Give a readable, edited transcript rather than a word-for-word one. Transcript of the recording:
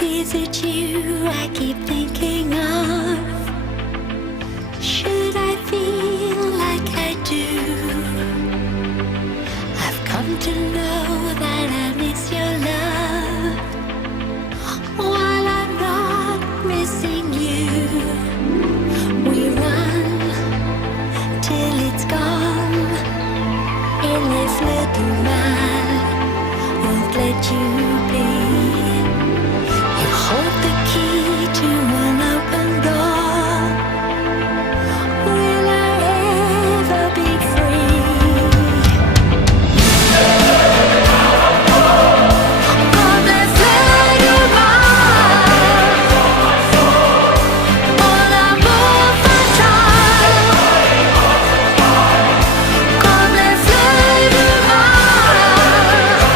Is it you I keep thinking of? Should I feel like I do? I've come to know that I miss your love while I'm not missing you. We run till it's gone. In this little mile won't let you